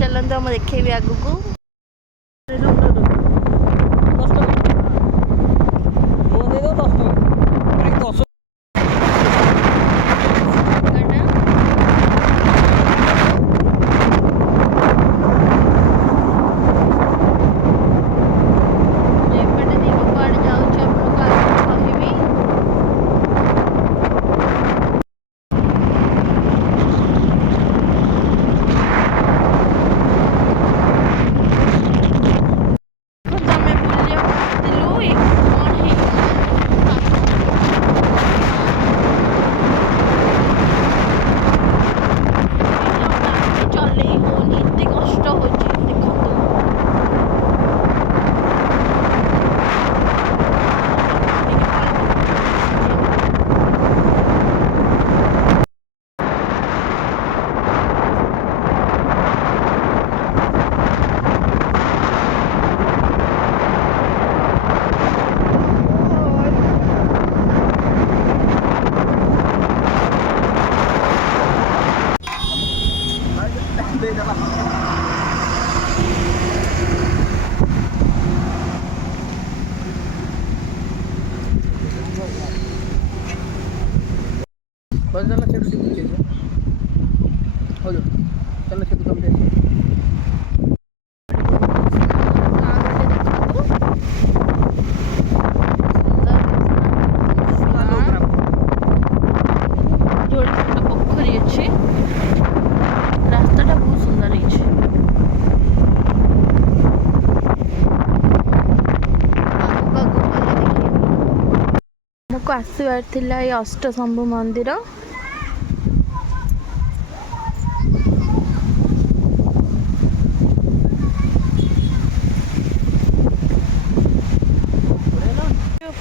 चलते हम देखेबी आगु को। बस चला शेवटी हो जाओ चला शेवटी कंप्लीट पोखरी अच्छे रास्ता बहुत सुंदर है। आसबार थिला ये अष्टशंभु मंदिर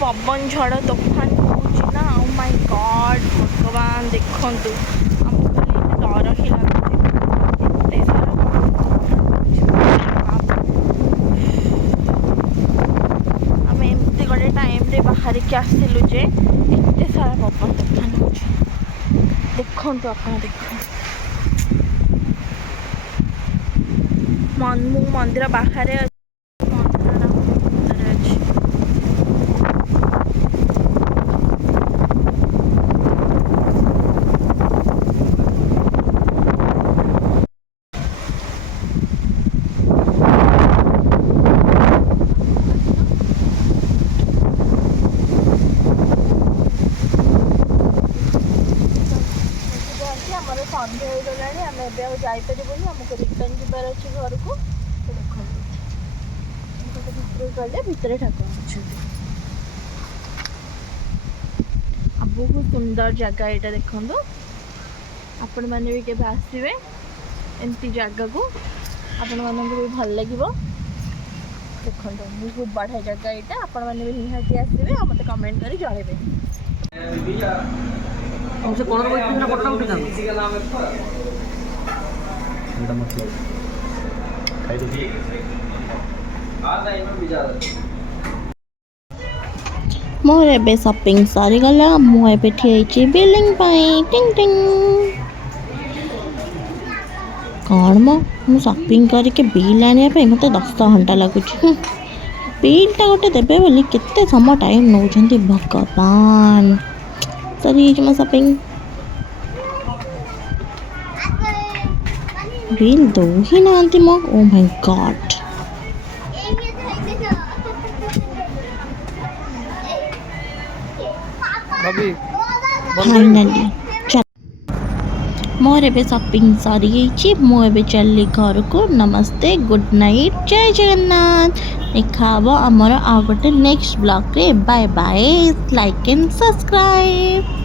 पवन झड़ तोफान ना ओ माय गॉड भगवान देखु आमको डर ही लगे आम एमती गोटे टाइम रे बाहर के आसलु जे एते सारा पवन तोफान हो देखु आप मंदिर बाहर सन्ध्या हो गला आम जापरूनी आमको रिटर्न जबार अच्छे घर को देखते गले भितर ठाकुर अच्छा बहुत सुंदर जगह यहाँ देखो आपण मैंने भी केवे आसवे एमती जगह को आपण मानक भी भल लगे देखो बहुत बढ़िया जगह यहाँ आपण मैंने भी निहाती आसवे मत कमेंट कर जड़े हमसे कौन कोई कितना पटना उठे जाना बेटा मतलब खाई तो ठीक आ टाइम में बिजा मोर एबे शॉपिंग सारी गला मु एबे ठेची बिलिंग पाई टिंग टिंग कौन मु शॉपिंग करके बिल आने पे मते 10 घंटा लागुची बिलटा गोटे देबे बोली केते समय टाइम नौचंती भगवान सरी जमा शॉपिंग बिल दो ही ना आंती मो ओ माय गॉड फाइनली मोर एबे शॉपिंग सरी गई मु एबे चलली घर को नमस्ते गुड नाइट जय जगन्नाथ देखा आमर आ गोटे नेक्स्ट ब्लॉग रे bye bye like and subscribe.